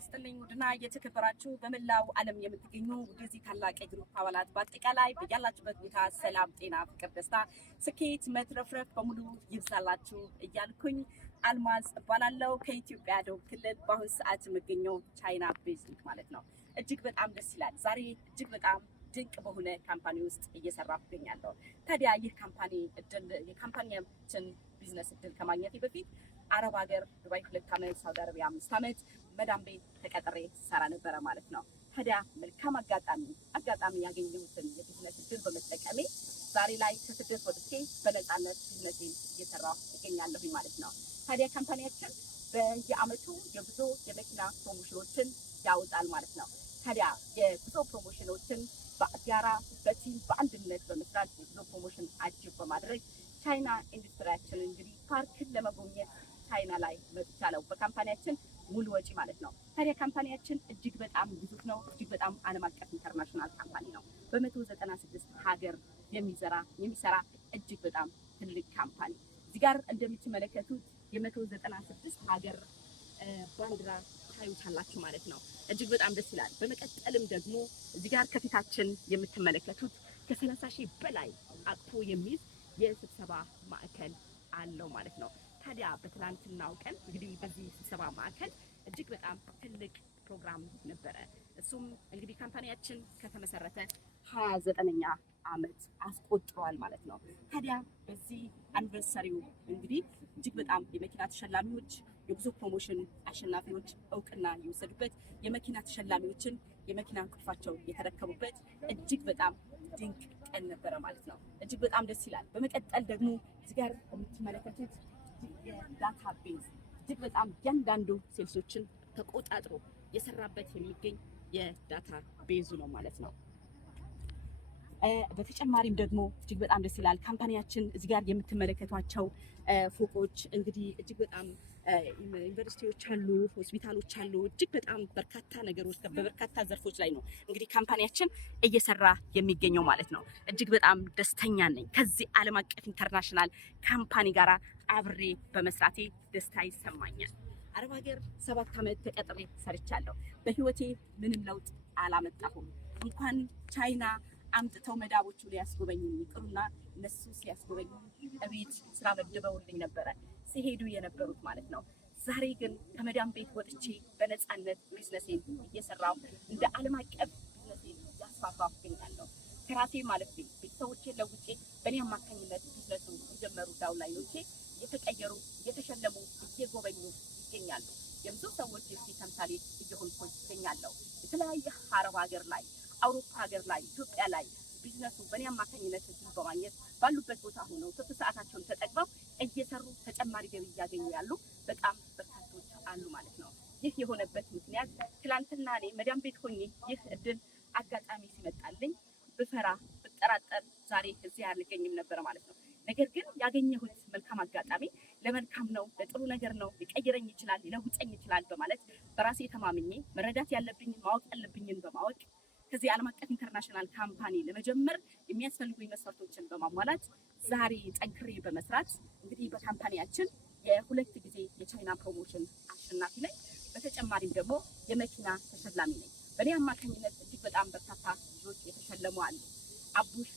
ይስጥልኝ ውድና የተከበራችሁ በመላው ዓለም የምትገኙ ወደዚህ ታላቅ የግሩፕ አባላት በአጠቃላይ በያላችሁበት ቦታ ሰላም፣ ጤና፣ ፍቅር፣ ደስታ፣ ስኬት፣ መትረፍረፍ በሙሉ ይብዛላችሁ እያልኩኝ አልማዝ እባላለሁ ከኢትዮጵያ ደቡብ ክልል በአሁኑ ሰዓት የምገኘው ቻይና ቤጂንግ ማለት ነው። እጅግ በጣም ደስ ይላል። ዛሬ እጅግ በጣም ድንቅ በሆነ ካምፓኒ ውስጥ እየሰራሁ እገኛለሁ። ታዲያ ይህ ካምፓኒ የካምፓኒያችን ቢዝነስ እድል ከማግኘቴ በፊት አረብ ሀገር ዱባይ 2 ዓመት፣ ሳውዲ አረቢያ 5 ዓመት መዳም ቤት ተቀጥሬ ሰራ ነበረ ማለት ነው። ታዲያ መልካም አጋጣሚ ያገኘሁትን የቢዝነስ እድል በመጠቀሜ ዛሬ ላይ ከስደት ወጥቼ በነፃነት ቢዝነሴን እየሰራሁ እገኛለሁ ማለት ነው። ታዲያ ካምፓኒያችን በየአመቱ የጉዞ የመኪና ፕሮሞሽኖችን ያወጣል ማለት ነው። ታዲያ የጉዞ ፕሮሞሽኖችን በጋራ በቲም በአንድነት በመስራት የጉዞ ፕሮሞሽን አጅብ በማድረግ ቻይና ኢንዱስትሪያችን እንግዲህ ፓርክን ለመጎብኘት ቻይና ላይ መጥቻለሁ በካምፓኒያችን ሙሉ ወጪ ማለት ነው። ታዲያ ካምፓኒያችን እጅግ በጣም ግዙፍ ነው። እጅግ በጣም ዓለም አቀፍ ኢንተርናሽናል ካምፓኒ ነው። በ196 ሀገር የሚሰራ እጅግ በጣም ትልቅ ካምፓኒ። እዚህ ጋር እንደምትመለከቱት የ196 ሀገር ባንዲራ ታዩታላችሁ ማለት ነው። እጅግ በጣም ደስ ይላል። በመቀጠልም ደግሞ እዚህ ጋር ከፊታችን የምትመለከቱት ከ30 ሺህ በላይ አቅፎ የሚይዝ የስብሰባ ማዕከል አለው ማለት ነው። ታዲያ በትላንትናው ቀን እንግዲህ በዚህ ስብሰባ ማዕከል እጅግ በጣም ትልቅ ፕሮግራም ነበረ። እሱም እንግዲህ ካምፓኒያችን ከተመሰረተ 29ኛ ዓመት አስቆጥሯል ማለት ነው። ታዲያ በዚህ አኒቨርሰሪው እንግዲህ እጅግ በጣም የመኪና ተሸላሚዎች፣ የጉዞ ፕሮሞሽን አሸናፊዎች እውቅና የወሰዱበት፣ የመኪና ተሸላሚዎችን የመኪና ቁልፋቸው የተረከቡበት እጅግ በጣም ድንቅ ቀን ነበረ ማለት ነው። እጅግ በጣም ደስ ይላል። በመቀጠል ደግሞ እዚህ ጋር የምትመለከቱት የዳታ ቤዝ እጅግ በጣም እያንዳንዱ ሴልሶችን ተቆጣጥሮ የሰራበት የሚገኝ የዳታ ቤዙ ነው ማለት ነው። በተጨማሪም ደግሞ እጅግ በጣም ደስ ይላል። ካምፓኒያችን እዚህ ጋር የምትመለከቷቸው ፎቆች እንግዲህ እጅግ በጣም ዩኒቨርሲቲዎች አሉ፣ ሆስፒታሎች አሉ። እጅግ በጣም በርካታ ነገሮች በበርካታ ዘርፎች ላይ ነው እንግዲህ ካምፓኒያችን እየሰራ የሚገኘው ማለት ነው። እጅግ በጣም ደስተኛ ነኝ ከዚህ ዓለም አቀፍ ኢንተርናሽናል ካምፓኒ ጋራ አብሬ በመስራቴ ደስታ ይሰማኛል። አረብ ሀገር 7 ዓመት ተቀጥሬ ሰርቻለሁ። በህይወቴ ምንም ለውጥ አላመጣሁም። እንኳን ቻይና አምጥተው መዳቦቹ ሊያስጎበኙ ይቅሩና እነሱ ሲያስጎበኙ እቤት ስራ መድበውልኝ ነበረ ሲሄዱ የነበሩት ማለት ነው። ዛሬ ግን ከመዳም ቤት ወጥቼ በነፃነት ቢዝነሴን እየሰራሁ እንደ ዓለም አቀፍ ቢዝነሴን ያስፋፋሁ እገኛለሁ። ከራሴ ማለት ቤተሰቦቼን ለውጬ በእኔ አማካኝነት ቢዝነሱ የጀመሩ ዳውንላይኖቼ እየተቀየሩ እየተሸለሙ እየጎበኙ ይገኛሉ። የብዙ ሰዎች የፊት ተምሳሌ እየሆንኩ ይገኛለሁ። የተለያየ አረብ ሀገር ላይ፣ አውሮፓ ሀገር ላይ፣ ኢትዮጵያ ላይ ቢዝነሱ በእኔ አማካኝነት እድል በማግኘት ባሉበት ቦታ ሆነው ትርፍ ሰዓታቸውን ተጠቅመው እየሰሩ ተጨማሪ ገቢ እያገኙ ያሉ በጣም በርካቶች አሉ ማለት ነው። ይህ የሆነበት ምክንያት ትላንትና እኔ መዳም ቤት ሆኜ ይህ እድል አጋጣሚ ሲመጣልኝ ብፈራ ብጠራጠር ዛሬ እዚህ አልገኝም ነበረ ማለት ነው። ነገር ግን ያገኘሁት መልካም አጋጣሚ ለመልካም ነው፣ ለጥሩ ነገር ነው፣ ሊቀይረኝ ይችላል፣ ሊለውጠኝ ይችላል በማለት በራሴ ተማምኜ መረዳት ያለብኝን ማወቅ ያለብኝን በማወቅ ከዚህ ዓለም አቀፍ ኢንተርናሽናል ካምፓኒ ለመጀመር የሚያስፈልጉ መስፈርቶችን በማሟላት ዛሬ ጠንክሬ በመስራት እንግዲህ በካምፓኒያችን የ2 ጊዜ የቻይና ፕሮሞሽን አሸናፊ ነኝ። በተጨማሪም ደግሞ የመኪና ተሸላሚ ነኝ። በእኔ አማካኝነት እጅግ በጣም በርካታ ልጆች የተሸለሙ አሉ። አቡሽ